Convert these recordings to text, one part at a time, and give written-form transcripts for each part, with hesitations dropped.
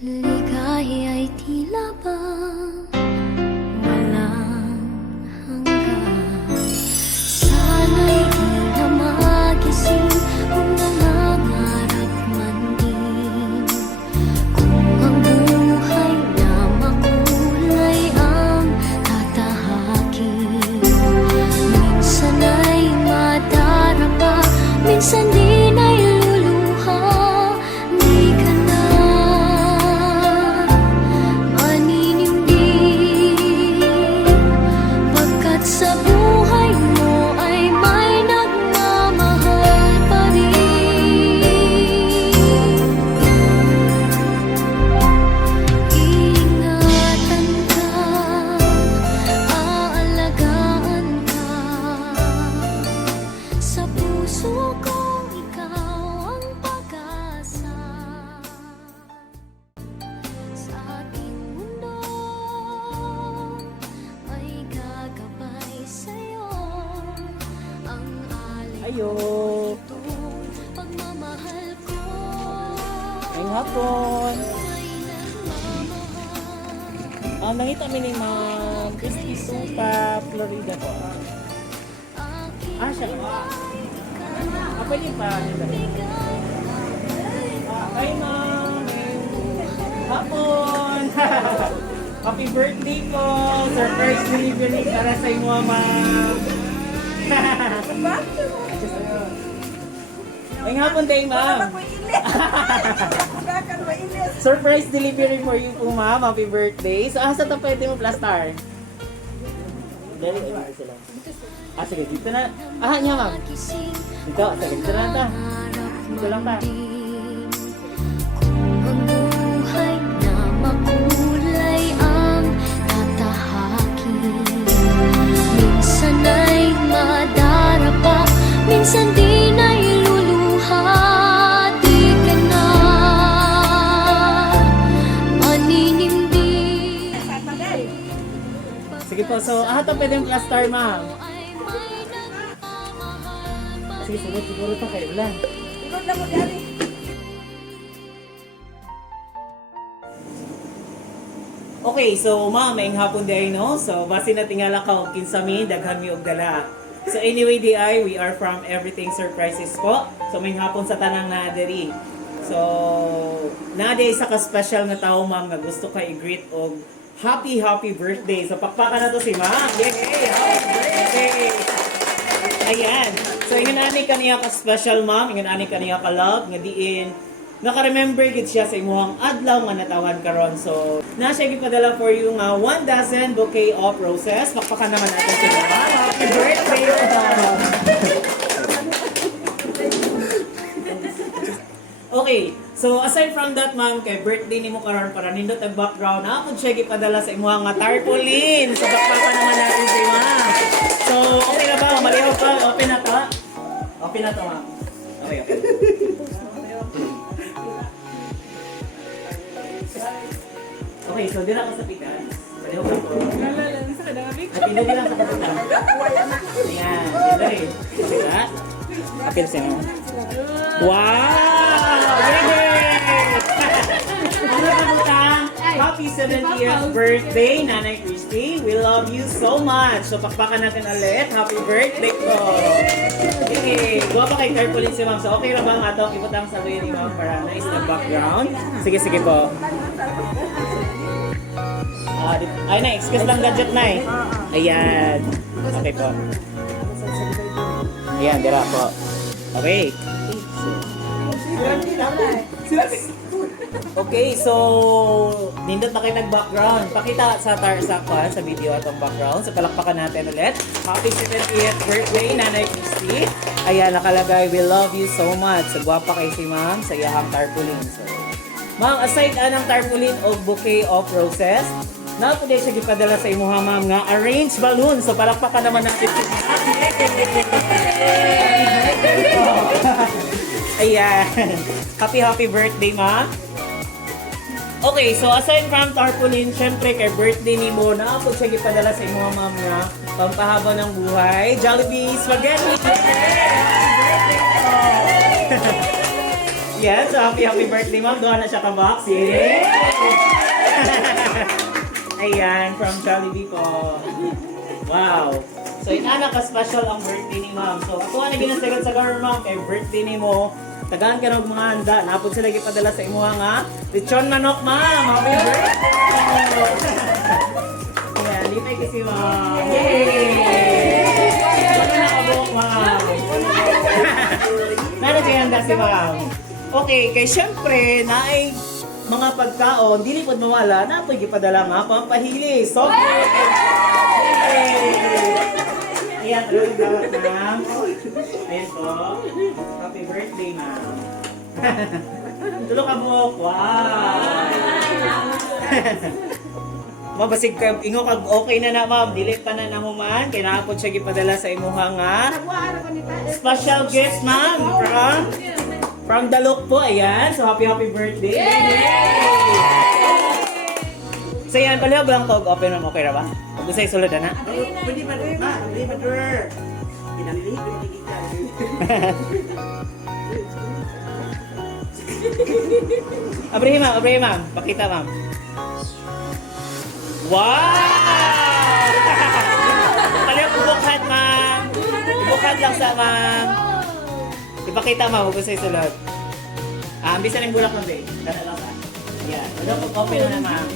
Ligaya ay tila ba walang hanggan. Sana'y di na magising kung nangangarap man din. Kung ang buhay na makulay ang tatahakin. Minsan ay madarapa, minsan din ay luluha. Di ka na maninindig, pagkat sa buhay mo ay may nagmamahal pa rin. Ingatan ka, aalagaan ka, sa puso kong ikaw ang pag-asa. Sa ating mundo ay gagabay sa'yo ang alay Ayo. nitong pagmamahal ko. Ngayong hapon. Ay nagmamahal. Nangita kami ni Ma'am Christy Supa, Florida po. Siya. Pwede pa. Hi, Ma'am. Ngayong hapon. Happy birthday po. Surprise delivery para sa inyo, Ma'am. Ngayong hapon day, Ma'am. Surprise delivery for you po, Ma'am. Happy birthday. So, asa to pwede mo plastar? Dali, ay, sila. Sige, dito na. Niya, Ma'am. Dito, sige, dito na ta. Dito lang ta. Kung ang buhay na makulay ang tatahakin. Minsan ay madarapa, minsan din ay luluha. Di ka na maninindig. Sige po, so, to pwede mo plastar, Ma'am. Sige, sunod siguro to kayo lang. Okay, so Ma'am, maing hapon di ay no? So, base na tingala ka og kinsami, daghan mi og dala. So anyway, di ay, we are from Everything Surprises po. So, maing hapon sa tanang naadiri. So, naadi sa ka-special nga tao, Ma'am, nga gusto ka i-greet og happy birthday. So, pakpakan na to si Ma'am. Yay! Happy birthday! Ayan. So, ingon ani kaniya ka-special, Ma'am. Ingon ani kaniya ka-love. Nga diin, naka-remember gid siya sa imuhang adlaw nga natawan karon. So, na siya gipadala for you nga 1 dozen bouquet of roses. Pakpakan naman natin si Ma'am. Happy birthday, Ma'am! Okay, so aside from that, Ma'am, kay birthday nimo karon para nindot ang background, pud siya gipadala sa imuhang nga tarpaulin. So bakpakan naman natin si Ma'am. So okay na ba? Malihaw pa? Open na to? Open na to, Ma'am. Okay. Okay, so dira ko sa pitas. Malihaw pa to. Pindot lang sa kapitan. Ayan, dito rin. Apil sa inyo. Wow! Yay! Happy 70th birthday, Nanay Christy. We love you so much. So, pakpakan natin ulit. Happy birthday po. Okay, gawa pa kay tarpaulin si Ma'am. So, okay na ba ang atong ibutang sa ni Ma'am para nice na background? Sige po. Ay na, excuse lang gadget na eh. Ayan. Okay po. Ayan, dira po. Okay. Okay, so nindot na kayo nag-background. Pakita sa sa video atong background. So palakpakan natin ulit. Happy 70th birthday, Nanay Christy. Ayan, nakalagay, we love you so much. So gwapa kay si Ma'am sa iyahang tarpaulin. So, Ma'am, aside anang tarpaulin o bouquet of roses, na po siya gipadala sa imuha, Ma'am, nga arrange balloon. So palakpakan naman natin. Ayan. Happy birthday, Ma'am. Okay, so aside from tarpaulin, syempre kay birthday ni mo, naapod siya gipadala sa imuha, Ma'am, nga pampahaba ng buhay. Jollibee Spaghetti! Happy birthday po! Yan, so happy birthday ma'am. Doon na siya ka-box. Yay! Ayan, from Jollibee po. Wow. So, inana ka special ang birthday ni ma'am. So, ako na ginasagot sa garden ma'am, kay birthday ni mo. Tagaan ka ng mga handa. Napod sila ipadala sa imuha nga. Lechon manok ma'am. Happy birthday! Ayan, lipay kasi ma'am. Yay! Ano na kabuk ma'am? Nara siya handa si ma'am. Okay, kay syempre, naay mga pagkaon, dili pod mawala, na pwede padala nga pampahili. So, ayan, tulog dawat ma'am. Ayan po. Happy birthday ma'am. Tulog ka buhok. Wow! Mabasig ka, ingo kag okay na ma'am. Dili pa na mo man. Kaya naapod siya gipadala sa imuha nga. Special gift ma'am. From the look po, ayan. So, happy birthday. Yay! So, yan, palihog lang ko. Open mo, okay na ba? Gusto sa'yo sulod na? Pwede ba rin? Pwede ba rin? Pinamili, pinamili ka. Abrihin ma'am. Pakita ma'am. Wow! Palihog, bukhat ma'am. Bukhat lang sa ma'am. Ipakita ma'am, huwag ko sa'yo sulod. Ambisa ng bulak ng day. Tara lang ka. Ayan. Open na ma'am.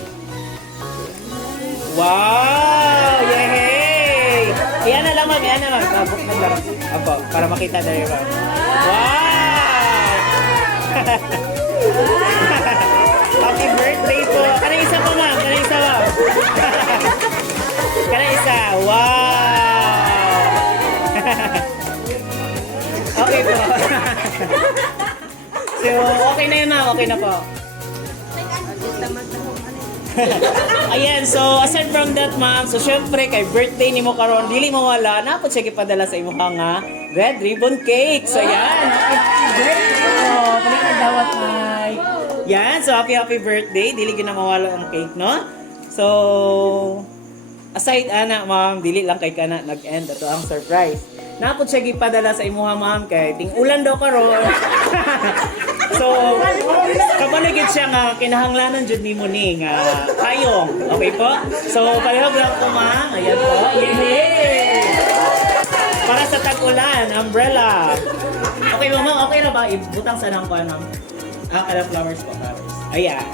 Wow! Yay! Iyan na lang ma'am. Book na lang. Apo, para makita na rin ma'am. Wow! Happy birthday po. Kana isa po ma'am. Kana isa ma'am. Kana isa. Wow! Okay po. So, okay na yun ma'am. Okay na po. Ayan, so aside from that ma'am, so syempre kay birthday ni mo karon dili mawala na po siya gipadala sa imong nga red ribbon cake. So yan, happy birthday. Oh, pali na dawat ay. Yan, so happy birthday. Dili gyud na mawala ang cake, no? So aside ana ma'am, dili lang kay kana nag-end ato ang surprise. Napod siya gipadala sa imuha ma'am kay ting-ulan daw karon. So, kabaligid siya nga kinahanglanan jud nimo ni nga payong. Okay po? So, palihog lang ko ma'am. Ayan po. Yay! Para sa tag-ulan, umbrella. Okay mo ma'am, okay na ba? Ibutang sa nang kuan ma'am. Kada flowers po, flowers. Ayan.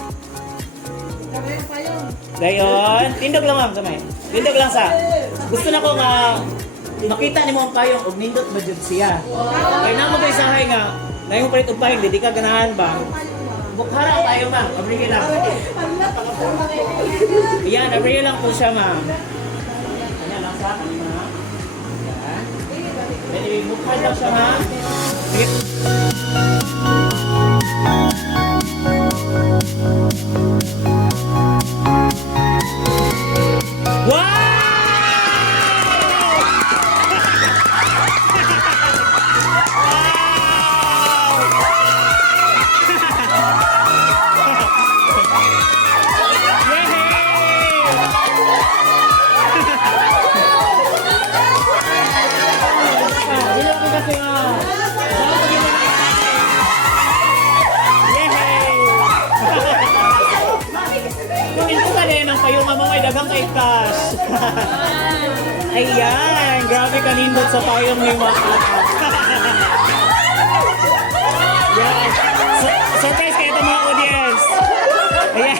Dayon, tindog lang ma'am kamay. Tindog lang sa. Gusto na ko nga makita ni mo ang payong og nindot ba jud siya. Kaya na mo kay sahay nga na yung palit og payong di ka ganahan ba? Bukhara tayo ma'am. Abrige lang. Ayan, abrige lang po siya ma'am. Ayan lang sa akin ma'am. Ayan. Pwede bukhara lang siya ma'am. Dagang kay Cash. Ayan, grabe kanindot sa payong ni Maka. Yan. Surprise kayo ito mga audience. Ayan.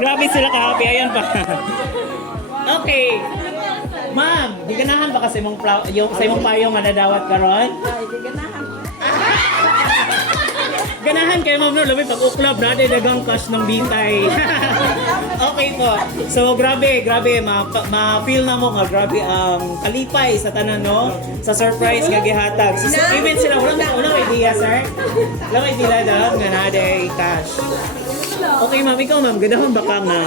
Grabe sila ka-happy. Ayan pa. Okay. Ma'am, di ganahan ba kasi sa imong payong madadawat karon? Ganahan kayo ma'am no, labi pag uklab na dagang cash ng bitay. Okay po. So grabe, ma-feel na mo nga grabe ang kalipay sa tanan no, sa surprise nga gihatag. So, even sila wala idea sir. Wala idea daw nga na day cash. Okay ma'am, ikaw ma'am, ganahan ba ka nga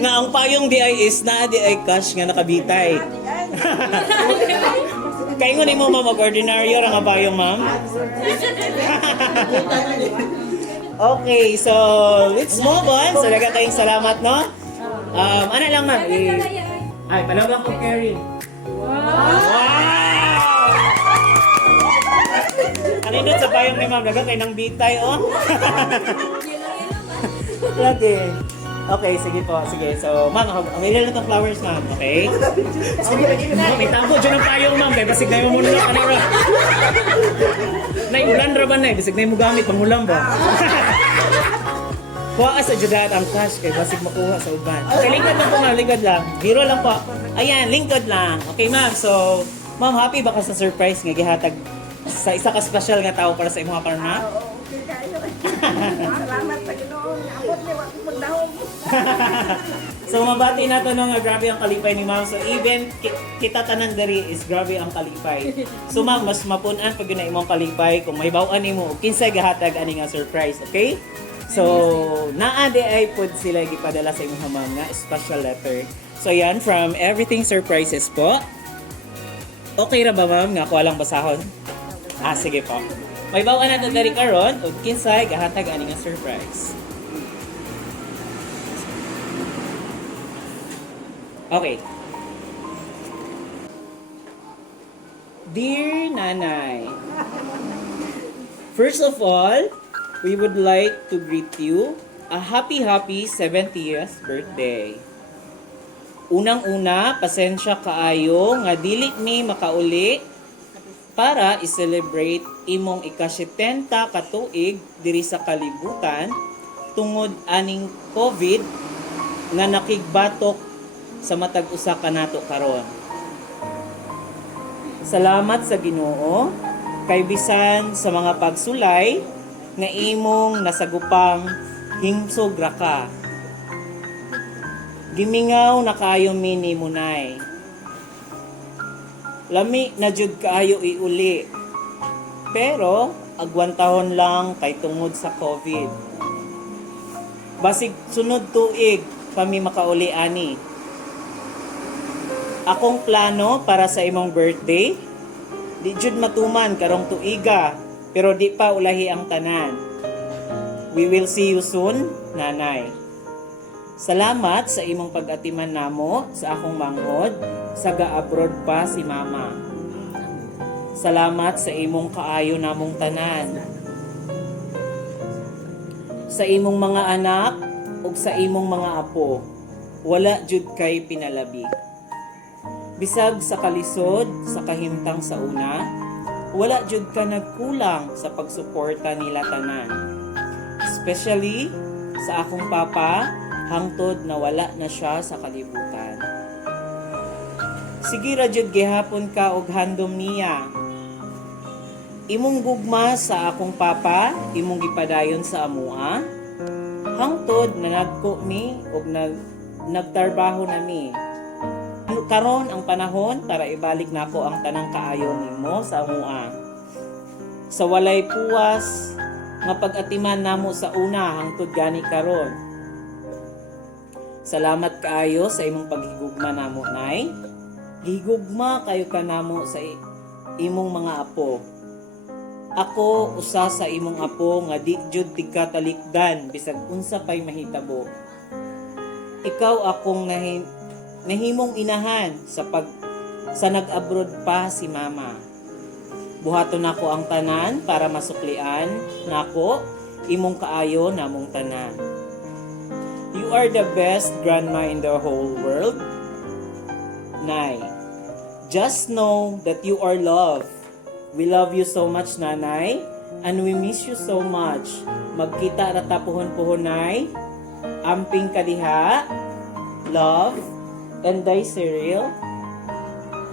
nga ang payong di ay is na di ay cash nga nakabitay. Kaya nga mo ma'am, mag-ordinaryo ra nga payong ma'am. Okay, so let's move on. So daga kayong salamat no. Ano lang ma'am? Ay, palagang ko Karen. Wow! Kanindot sa payong ni ma'am, daga kay nang bitay, oh. Lagi. Okay, sige po, sige. So, ma'am, okay na itong flowers, ma'am, okay? Ma'am, may tampo dyan ang payong, ma'am, kaya basig na yung mamunulak, ano ra? Nay, ulan ra ba, nay? Basig na yung gamit, pangulam ba? Kuha ka sa judahan ang cash, kaya basig makuha sa uban. Okay, lingkod lang po, ma'am, lingkod lang. Biro lang po. Ayan, lingkod lang. Okay, ma'am, so, ma'am, happy ba ka sa surprise nga gihatag sa isa ka special nga tao para sa imong karna? Okay kayo. Salamat sa Ginoo. Abot ni wa ko magdahom. So mabati na to nga grabe ang kalipay ni ma'am. So even kita tanan diri is grabe ang kalipay. So ma'am, mas mapun-an pag yun na imong kalipay kung may bawan nimo og kinsay gahatag ani nga surprise, okay? So naa di ay pud sila gipadala sa imong ma'am nga special letter. So yan from Everything Surprises po. Okay ra ba ma'am nga ako lang basahon? Ah, sige po. May bawan na to diri karon og kinsay gahatag ani nga surprise. Okay. Dear Nanay, first of all, we would like to greet you a happy 70th birthday. Unang-una, pasensya kaayo nga dili mi makauli para i-celebrate imong ika-70 ka tuig diri sa kalibutan tungod aning COVID nga nakigbatok sa matag usa ka nato karon. Salamat sa Ginoo kay bisan sa mga pagsulay nga imong nasagupang himsog ra ka. Gimingaw na kaayo mini munay. Lami na jud kaayo iuli. Pero agwantahon lang kay tungod sa COVID. Basig sunod tuig kami makauli ani. Akong plano para sa imong birthday, di jud matuman karong tuiga, pero di pa ulahi ang tanan. We will see you soon, Nanay. Salamat sa imong pag-atiman namo sa akong manghod, sa ga-abroad pa si Mama. Salamat sa imong kaayo namong tanan. Sa imong mga anak ug sa imong mga apo, wala jud kay pinalabi. Bisag sa kalisod, sa kahimtang sa una, wala jud ka nagkulang sa pagsuporta nila tanan. Especially sa akong papa, hangtod na wala na siya sa kalibutan. Sige ra jud gihapon ka og handom niya. Imong gugma sa akong papa, imong gipadayon sa amua, hangtod na nagko mi og nagtarbaho na mi. Karon ang panahon para ibalik nako ang tanang kaayo nimo sa amua. Sa walay puwas nga pag-atiman namo sa una hangtod gani karon. Salamat kaayo sa imong paghigugma namo, Nay. Gihigugma kayo kanamo sa imong mga apo. Ako usa sa imong apo nga di jud tigkatalikdan bisag unsa pay mahitabo. Ikaw akong nahimong inahan sa nag-abroad pa si Mama. Buhaton nako ang tanan para masuklian nako imong kaayo namong tanan. You are the best grandma in the whole world. Nay, just know that you are loved. We love you so much, Nanay, and we miss you so much. Magkita rata puhon-puhon, Nay. Amping kadiha. Love. And Day Cyril,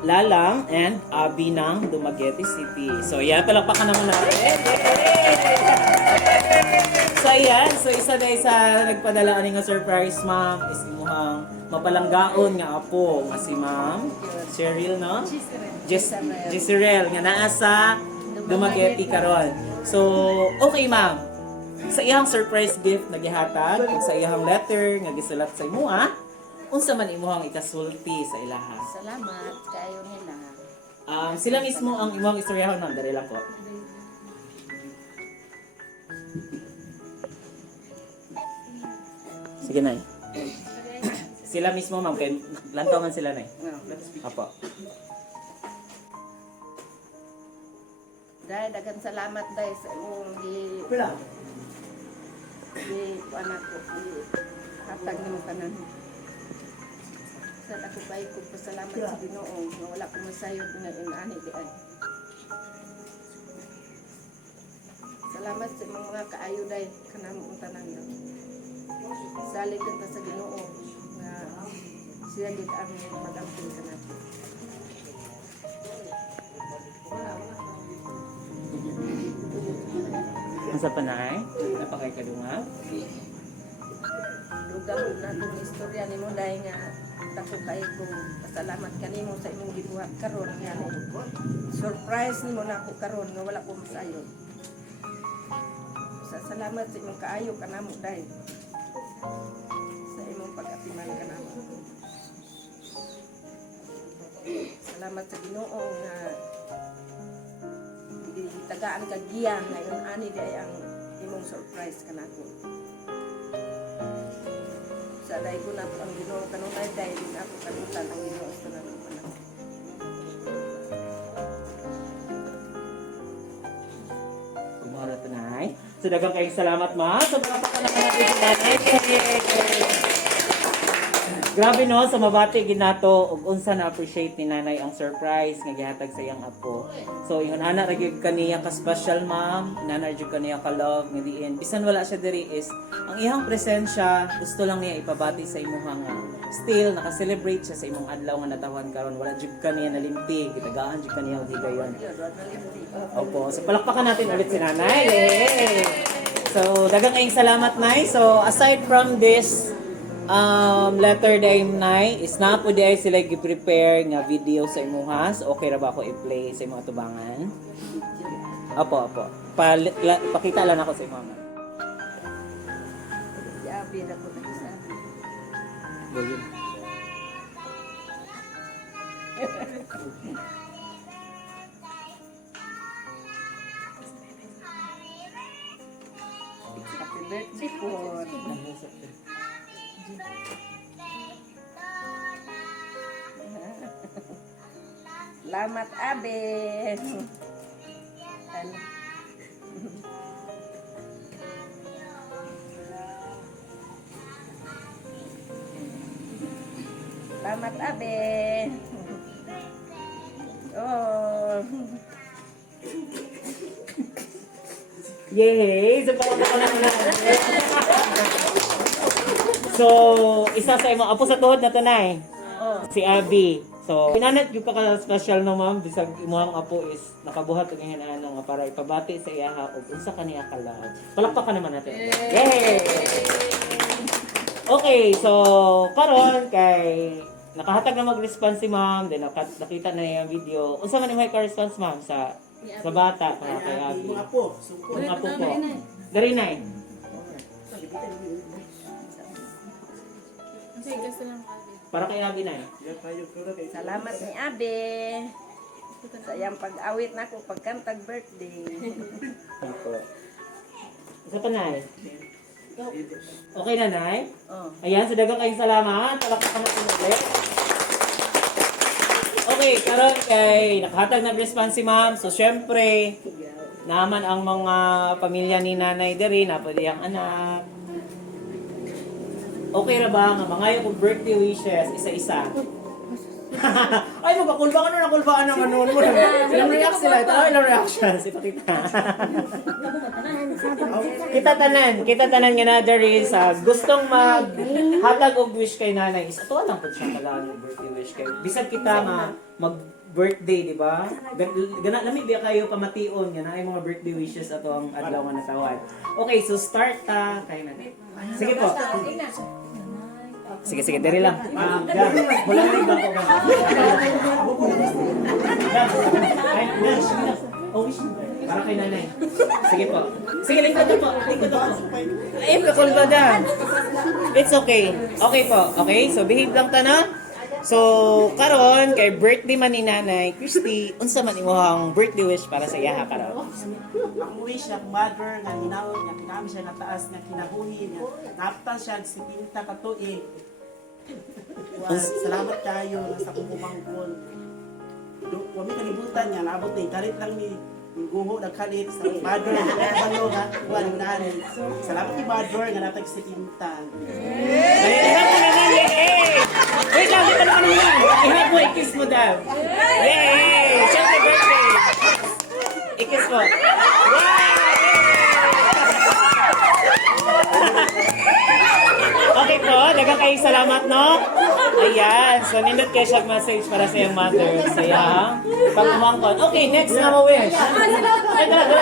Lalang, and Abby ng Dumaguete City. So, yan. Palakpakan naman natin. So, ayan. So, isa na isa nagpadala nga surprise, ma'am. Is imuhang mapalanggaon nga apo. Nga si ma'am Cheryl, no? Gisirel. Nga naa sa Dumaguete karon. So, okay, ma'am. Sa iyang surprise gift na gihatag, ug sa iyang letter nga gisulat sa imuha, unsa man imuhang ikasulti sa ilaha? Salamat kayo nila. Sila mismo ang imuhang istoryahon, ma'am. Dali lang po. Sige, Nay. Sila mismo, ma'am. Kaya lantongan sila, Nay. Apo. Dahil daghang salamat dahil sa imong Pila. anak ko, hatag nimo kanan. Sa ako kay ko pasalamat sa Ginoo nga wala ko masayod nga inani di ay. Salamat sa imong mga kaayo dahil kanamo ang tanan nga. Salig kita sa Ginoo nga siya gid ang magamping kanan. Asa pa na napakay kadunga. Dugang na itong istorya ni mo dahil nga tako kay ko pasalamat kanimo sa imong gibuhat karon nga surprise nimo na ako karon nga wala ko masayod. Salamat sa imong kaayo kanamo dahil sa imong pag-atiman kanamo. Salamat sa Ginoo nga tagaan ka giyan na yun ani di ay ang imong surprise kanako. Sa dahil ko na ang Ginoo kanunay dahil din ako kanutan ang Ginoo sa kanako. Kumara tanay. So daghang kayong salamat ma. So palakpakan naman natin si nanay. Grabe no, sa mabati ginato ug unsa na appreciate ni nanay ang surprise nga gihatag sa iyang apo. So ingon ana ra gyud kaniya ka special ma'am, nana gyud kaniya ka love nga diin. Bisan wala siya diri is ang iyang presensya gusto lang niya ipabati sa imong nga still naka-celebrate siya sa imong adlaw nga natawhan karon. Wala gyud kaniya nalimpi, gitagaan gyud kaniya og higayon. Opo, so palakpakan natin ulit si nanay. Yay! So daghang kayong salamat nay. So aside from this letter day nay is na po di ay sila gi-prepare nga video sa imuha. So okay ra ba ako i-play sa imong atubangan? Opo. Pakita lang ako sa imong. Si Abi na ko nagsabi. Happy birthday po. Salamat Abe. Salamat Abe. Oh. Yay! So palakpakan naman natin. So isa sa imong apo sa tuhod na tunay. Oh. Si Abby. So, pinanat yung special no ma'am, bisag imuhang apo is nakabuhat og ano nga para ipabati sa iyaha ug unsa kaniya ka love. Palakpakan naman natin. Yay! Okay, so karon kay nakahatag na mag-response si ma'am, then nakita na yung video. Unsa man imong ka-response ma'am sa bata para kay Abby? Mga po, sungkol. Yung apo po. Dari nay. Para kay Abby nay. Salamat ni Abe. Sa iyang pag-awit na ako pagkantag birthday. Opo. Isa pa nay. Okay na nay? Oh. Ayan, so daghang kayong salamat. Palakpakan natin ulit. Okay, karon kay nakahatag na response si ma'am. So syempre, naman ang mga pamilya ni nanay diri na pwede ang anak. Okay ra ba nga mangayo kong birthday wishes isa-isa? Ay, magkakulbaan na nakulbaan ng ano mo. Ilang react sila. Ito, ilang reactions. Ipakita. Kita tanan nga na there is gustong maghatag og wish kay nanay. Is ato lang po siya kalaan ng birthday wish kay. Bisag kita nga mag-birthday, di ba? Gana lami biya kayo pamation nga na ay mga birthday wishes ato ang adlaw nga natawad. Okay, so start ta kay nanay. Sige po. Sige, diri lang. Gab, wala na ibang ko. Wish para kay nanay. Sige po. Sige, lingkod po. Ay, kakulba da. It's okay. Okay po. Okay, so behave lang ta na. So, karon kay birthday man ni Nanay Christy, unsa man imong birthday wish para sa iyaha karon? Ang wish ang mother nga hinawon nga pinami siya nataas nga kinabuhi nga naptal siya si pinta ka tuig. Salamat kayo sa kumumangkon. Wami kalibutan niya naabot ni kalit lang ni guho nagkalit sa mother balo nga kuan nani. Salamat kay mother nga natag si Pinta. Ihag mo naman, yay! Wait lang, dito naman naman. Ihag mo, i-kiss mo daw. Yay! Siyempre birthday. I-kiss mo. Wow! Okay po, dagang kayo salamat, no? Ayan, so nindot kayo siya message para sa iyong mother, sa iyang pag-umangkon. Okay, next na mo wish. Ay, dala.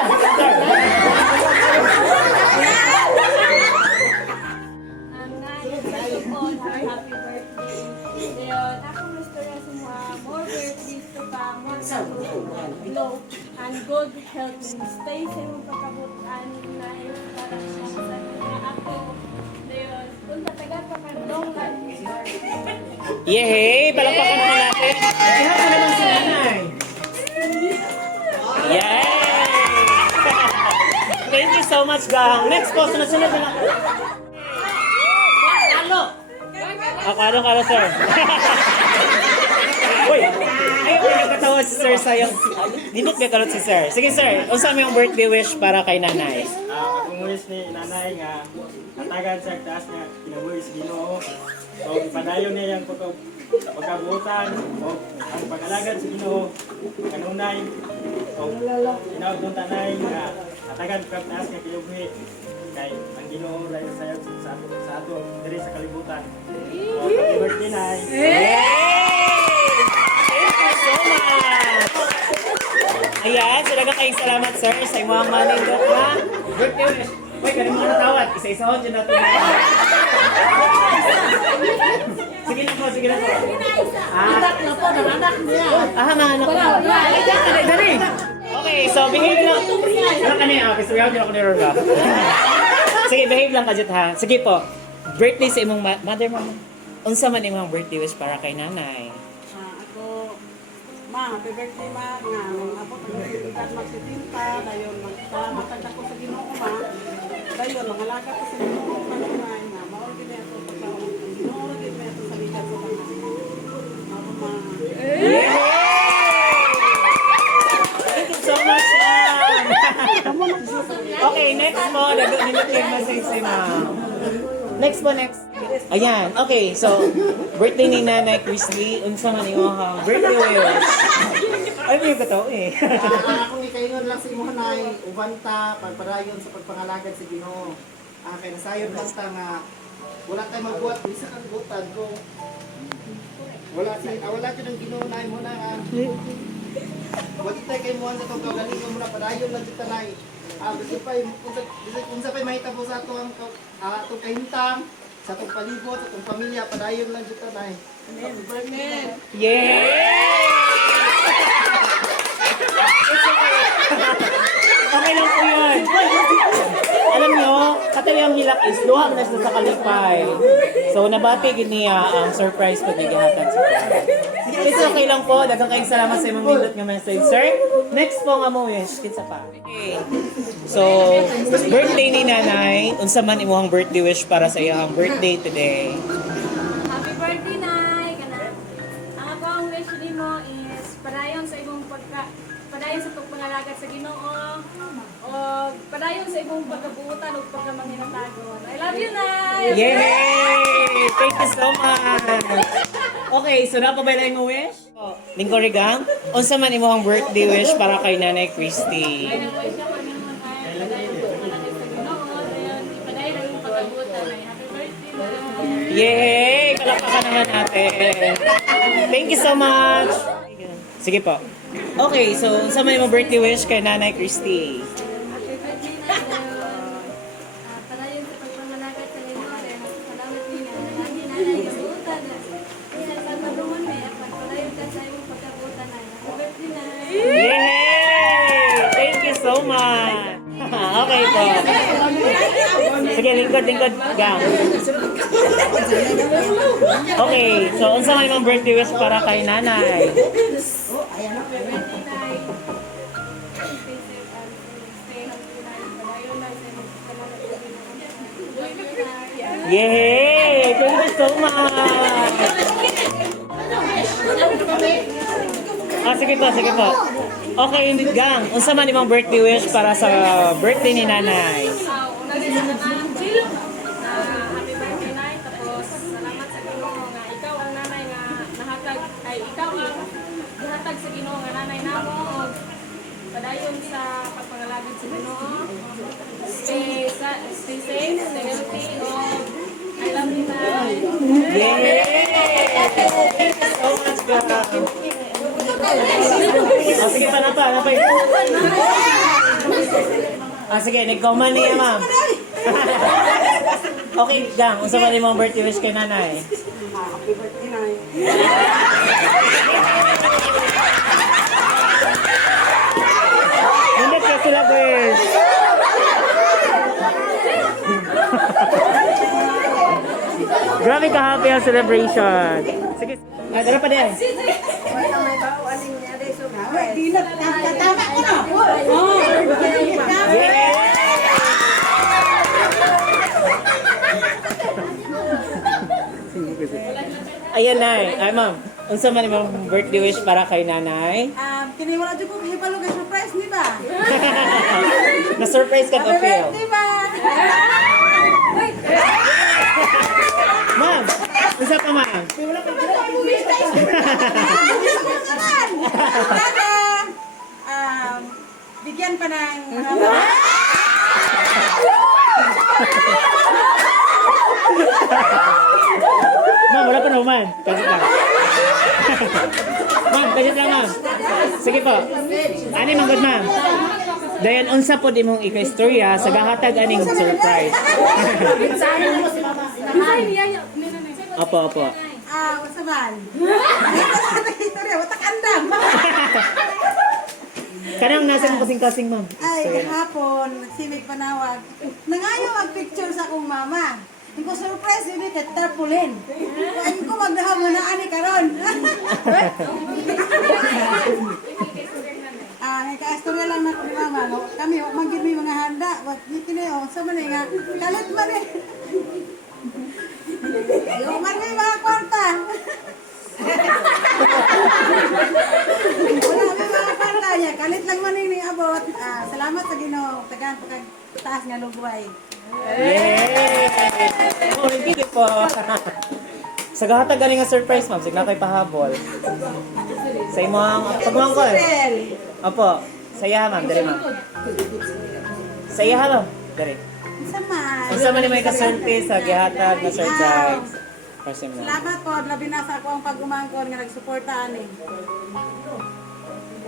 Ang nayon sa ipon, happy birthday. Dayon, ako gusto rin sa mga more birthdays to come, more glow, and good health, and stay sa imong pagkabutan na para siya sa mga ako. Dayon, kung tatagal pa ka long life. Yay! Palakpakan naman natin. Ihag mo naman si nanay. Yay! Thank you so much, gang. Next po, sunod-sunod na lang. Ano, sir? Uy! Ay, nagkatawa si sir sa'yo. Dinot ka kalot si sir. Sige, sir. Unsa mo yung birthday wish para kay nanay? Akong wish ni nanay nga katagan sa taas nga kinabuhi sa Ginoo. So ipadayon niya yung pagkabutan o ang pag-alagad sa Ginoo kanunay. So tinawag doon tanay nga katagan sa taas nga kinabuhi kay ang Ginoo dahil sa ato diri sa kalibutan. So happy birthday nay. Yay! Thank you so much! Ayan, so kayong salamat, sir, sa imong manindot na birthday wish. Uy, ganun mga natawad. Isa-isahon dyan natin. Sige na po. Anak na po, anak niya. Mga anak ko. Dali. Okay, so behave lang. Wala ka niya. Okay, so yawag ako ni Rorga. Sige, behave lang ka dyan, ha. Sige po. Birthday sa imong mother mo. Unsa man imong birthday wish para kay nanay? Ako, happy birthday ma, nga, abot ang bigat magsitinta, dayon magmatag ako sa Ginoo ma, dayon mangalaga ko sa Ginoo kanunay nga, maorgi na ito pagkaon, Ginoo din na ito sa bigat sa mga ako ma. Thank you so much, ma'am. Okay, next po. Nilot kayo message si ma'am. Next. Ayan, okay. So, birthday ni Nanay Christy. Unsa man yung birthday wish? Ay, may kataw eh. Ako ni kaingon lang sa imo nay, ubanta pagpadayon sa pagpangalagad sa Ginoo. Kay nasayon basta nga wala kay magbuhat bisa kang butan ko. Wala jud ang Ginoo nay mo na nga. Wala tay kay mo sa tong kagalingon mo na padayon lang jud tanay. Gusto pa unsa pa mahitabo sa atong atong kahintang sa atong palibot, sa atong pamilya padayon lang jud tanay. Amen. Yay! Okay lang po yun. Alam nyo, katabi ang hilak is duhang na sa kalipay. So, nabati niya ang surprise pag nagihatan sa It's okay lang po. Dagang kayong salamat sa imong nindot nga message, sir. Next po nga mo wish. Kinsa pa. Okay. So, birthday ni nanay. Unsa man imong birthday wish para sa iyang birthday today? Happy birthday, Nay! Ang ako ang wish mo is padayon sa imong padayon sa pagpangalagat sa Ginoo o padayon sa imong pagkabuutan o pagkamanginatagon. I love you, Nay! Yay! Thank you so much! Okay, so napabay mo wish? Lingko Rigang, unsa man imong birthday wish para kay Nanay Christy? Ay, nag-wish ako naman ay padayon sa pagpangalagat sa Ginoo. Dayon, padayon ang imong pagkabuutan. Happy birthday, Nay! Yay! Palakpakan naman natin. Thank you so much! Sige po. Okay, so unsa man imong birthday wish kay Nanay Christy? Happy birthday, Nay! Padayon sa pagpangalagat sa Ginoo. Salamat ninyo. Lagi, Nanay, pagkabuutan. Sa madungon may pagpadayon ka sa imong pagkabuutan. Happy birthday, Nay! Yay! Thank you so much! Okay po. Sige, lingkod, gang. Okay, so unsa man imong birthday wish para kay nanay? Yay! Thank you so much! Sige po. Okay, gang. Unsa man imong birthday wish para sa birthday ni nanay? Una din sa kanang chill. Happy birthday night. Tapos salamat sa Ginoo nga ikaw ang nanay nga nahatag ay ikaw ang gihatag sa Ginoo nga nanay namo og padayon sa pagpangalagad sa Ginoo. Stay safe, stay healthy, og I love you Nay. Yay! Thank you so much, gang. Oh, sige pa. Sige, nag-comment niya, ma'am. Okay, gang. Unsa man imong birthday wish kay nanay? Happy birthday, Nay. Hindi ka sila, girls. Grabe ka happy ang celebration. Sige. Dala pa din. Wala may bauan niya day so. Di na, tama ko na. Ayan, Nay. Ay, ma'am. Unsa man imong birthday wish para kay nanay? Kiniwala dyan ko kahibalo ka surprise, di ba? Na-surprise ka Happy ka, Phil. birthday ba? Ma'am, unsa pa, ma'am? Sana, bigyan pa ng Ma'am, wala pa naman. Kasit lang. Ma'am, kasit lang, ma'am. Sige po. Ani manggod, ma'am. Dayan, unsa po di mong ika-istorya sa gahatag aning surprise. Opo. what's man? Istorya, watak andam. Kanang nasa mong kasing-kasing, ma'am. Ay, kahapon, simig panawag. Nangayo ang picture sa akong mama. Hindi ko surprise yun kay tarpaulin. Hindi ko magdaham na ani karon. Nagka-istorya lang na ko ni mama. No? Kami, manggid may mga handa. Wag dito na sa man nga. Kalit man eh. Yung man may mga kwarta. Wala may mga kwarta niya. Kalit lang man yung abot. Salamat sa Ginoo. Tagaan pagkataas nga lugway. Yay! Oh, hindi po. Sa gahatag galing nga surprise, ma'am. Sige na kay pahabol. Sa imong pagmangkol. Opo. Saya, ma'am. Dali, ma'am. Saya, halo. Dali. Isa man. Isa man may kasulti sa gihatag na surprise. Kasi mo. Salamat po. Labi na sa ako ang pag-umangkon nga nagsuporta ani.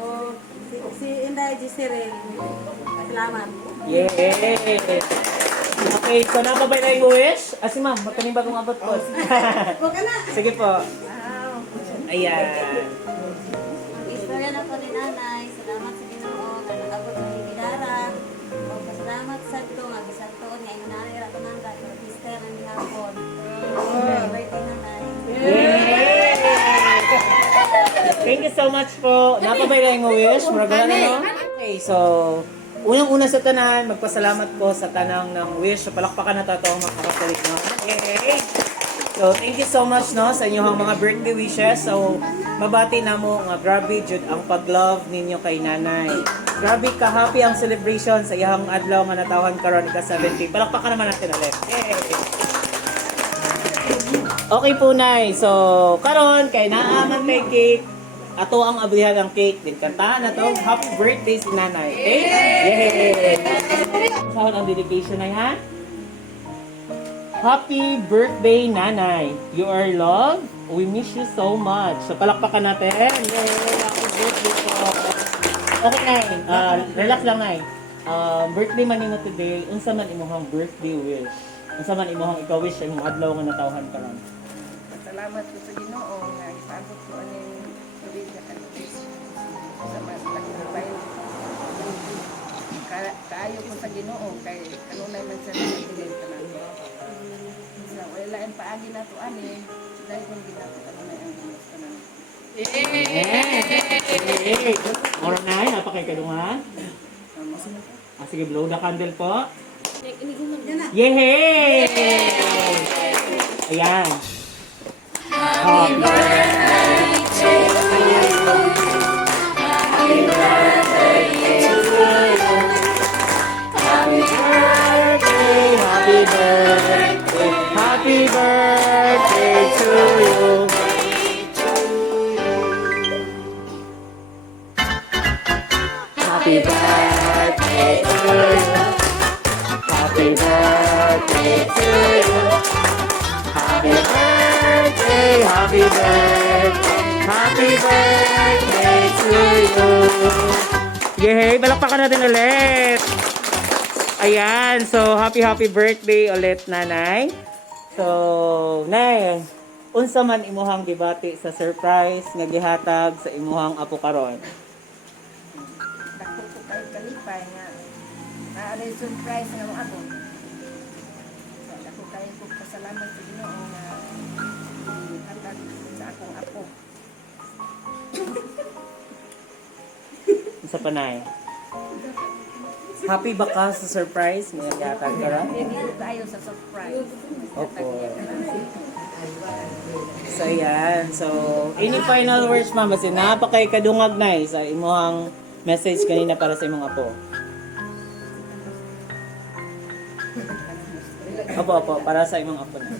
O, si Inday G. Cyril. Salamat. Yay! Okay, so napabay na yung wish? Si ma'am, magkaning bagong abot po. Huwag ka na. Sige po. Ayan. Istorya na po ni nanay. Salamat sa Ginoo nga nag-abot sa himidara. O pasalamat sa ito nga bisag tuon nga inanay ra tanan ka sister ang gihapon. Birthday nanay. Yay! Thank you so much po. Napabay na yung wish. Murag no? Okay, so unang-una sa tanan, magpasalamat po sa tanang ng wish. So, palakpakan na tato mga kapatid no? Yay! So, thank you so much no sa inyong mga birthday wishes. So, mabati na mo nga grabe jud ang pag-love ninyo kay nanay. Grabe ka happy ang celebration sa iyang adlaw nga natawhan karon ika-70. Palakpakan naman natin ulit. Yay! Okay po, Nay. So, karon kay naaman may cake. Ato ang abrihan ng cake. Din kantahan na to. Happy birthday si nanay. Okay? Yay! Saan ang dedication na ha? Happy birthday, nanay. You are loved. We miss you so much. So, palakpakan natin. Yay! Happy birthday po. Okay, Nay. Relax lang, Nay. Birthday man nimo today. Unsa man imong birthday wish? Unsa man imong ikaw-wish imong adlaw nga natawhan karon? Salamat ko sa Ginoo nga ipabot ko aning tubig sa kanila. Sa mas pagkabay. Kaayo ko sa Ginoo kay kanunay man sa nagbilin tanan. Sa wala ang paagi nato ani, dahil kung ginato kanunay ang Dios tanan. Yay! Moro na, napakay kadungan. Sige, blow the candle po. Yay! Ayan. Happy birthday to you. Happy birthday. birthday to you. Happy birthday, happy birthday, happy birthday to you. Yay! Balakpakan natin ulit. Ayan, so happy birthday ulit, nanay. So, nay, unsa man imuhang gibati sa surprise nga gihatag sa imuhang apo karon? Dako ko kayo kalipay nga. Maaari surprise nga mga ako. Dako kayo ko pasalamat sa Ginoo nga ihatag sa akong apo. Unsa pa nay? Happy ba ka sa surprise nga gihatag karon? Hindi ko kayo sa surprise. Opo. So, ayan. So, any final words, ma'am? Kasi napakay kadungag na sa imuhang message kanina para sa imong apo. Opo, para sa imong apo na.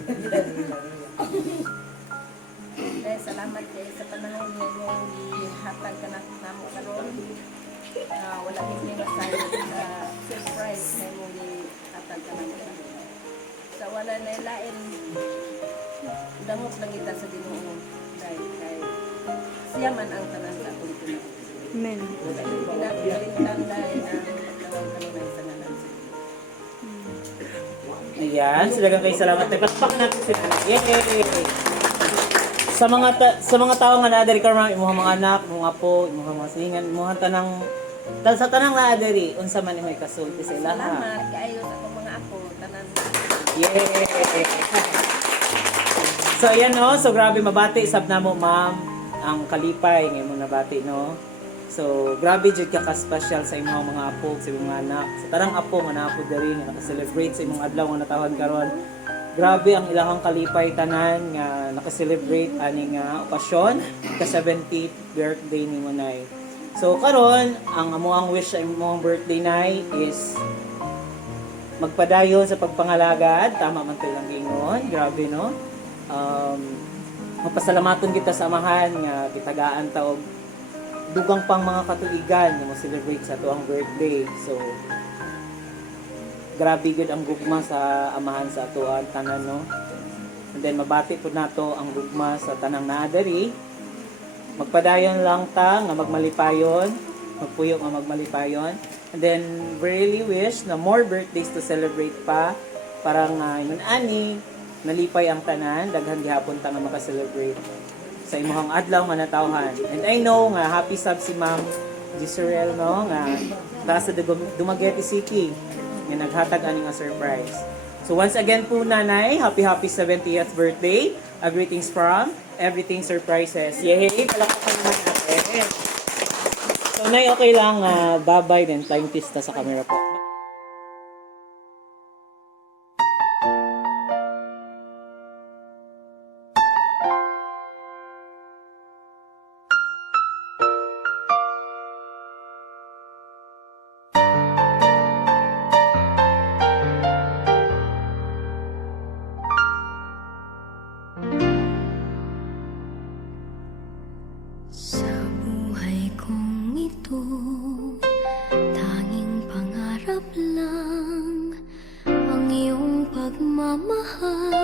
Eh, salamat kayo sa panahon niyo mong ihatag ka na namo karon. Wala hindi masaya sa surprise na mong ihatag ka namo karon. Sa wala na lain, damot lang kita sa Ginoo dahil kay siya man ang tanan sa atong Ginoo. Amen. Pinagalitan dahil ang magtawag kanunay sa ngalan sa Ginoo. Ayan. Silagang kayo salamat. Nagpakpak natin sila. Yay! Sa mga tao nga naadari ka ron, imuhang mga anak, imuhang apo, imuhang mga silingan, imuhang tanang sa tanang naadari, unsa man imoy kasulti sa ilaha. Salamat kaayo sa akong mga apo tanan. Yay! So ayan no, so grabe mabati sab na mo ma'am ang kalipay ngayon mo nabati no. So grabe jud ka ka-special sa imong mga apo, sa imong mga anak. Sa tarang apo nga naapo diri nga naka-celebrate sa imong adlaw nga natawhan karon. Grabe ang ilahang kalipay tanan nga naka-celebrate ani nga okasyon ka 70th birthday ni Monay. So karon ang amuang wish sa imong birthday nay is magpadayon sa pagpangalagad, tama man tayo lang gingon, grabe no. Mapasalamaton kita sa amahan nga gitagaan ta og dugang pang mga katuigan nga mo-celebrate sa tuang birthday. So grabe gud ang gugma sa amahan sa atuan tanan no. And then mabati pud nato ang gugma sa tanang naadari. Magpadayon lang ta nga magmalipayon, magpuyo nga magmalipayon. And then really wish na more birthdays to celebrate pa para nga ani nalipay ang tanan, daghan gihapon ta nga maka-celebrate sa imong adlaw nga natawhan. And I know nga happy sab si Ma'am Gisrel no nga para sa Dumaguete City nga naghatag ani nga surprise. So once again po nanay, happy 70th birthday. Greetings from Everything Surprises. Yay! Palakpakan naman natin. So nay, okay lang babay then flying pista sa camera po. Sa buhay kong ito, tanging pangarap lang ang iyong pagmamahal.